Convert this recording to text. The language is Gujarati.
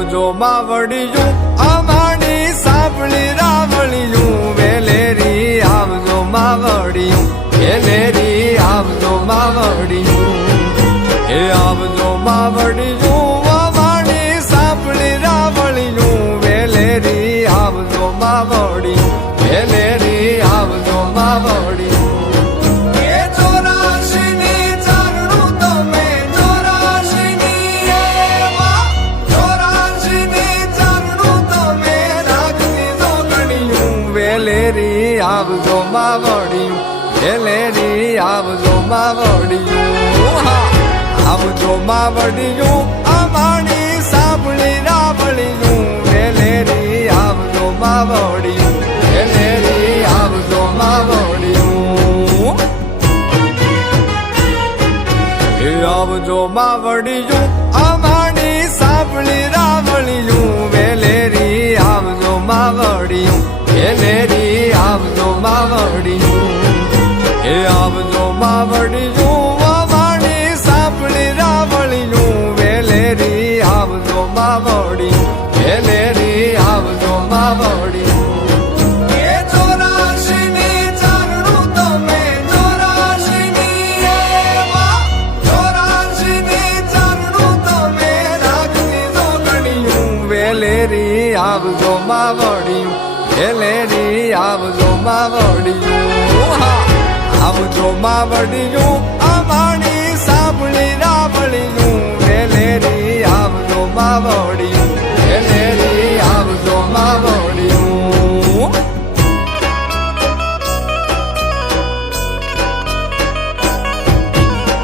આવજો માવડિયું અમારી સાંભળી રાવળિયું વેલેરી આવજો માવડિયું વેલેરી આવજો માવડિયું હે આવજો માવડિયું અમારી સાંભળી રાવળિયું વેલેરી આવજો માવડિયું વેલેરી આવજો માવડિયું વેલેરી આવજો માવડિયું વેલેરી આવજો માવડિયું આવજો માવડિયું અમારી સાંભળી રાવળિયું વેલેરી આવજો માવડિયું વેલેરી આવજો માવડિયું હે આવજો માવડિયું અમારી સાંભળી રાવળિયું વેલેરી આવજો માવડિયું વેલેરી આવજો માવડિયું હે આવજો માવડિયું અમારી સાંભળી રાવળિયું વેલેરી આવજો માવડિયું વેલેરી આવજો માવડિયું વેલેરી આવજો માવડિયું વેલેરી આવજો માવડિયું આવજો માવડિયું અમારી સાંભળી રાવળિયું વેલેરી આવજો માવડિયું વેલેરી આવજો માવડિયું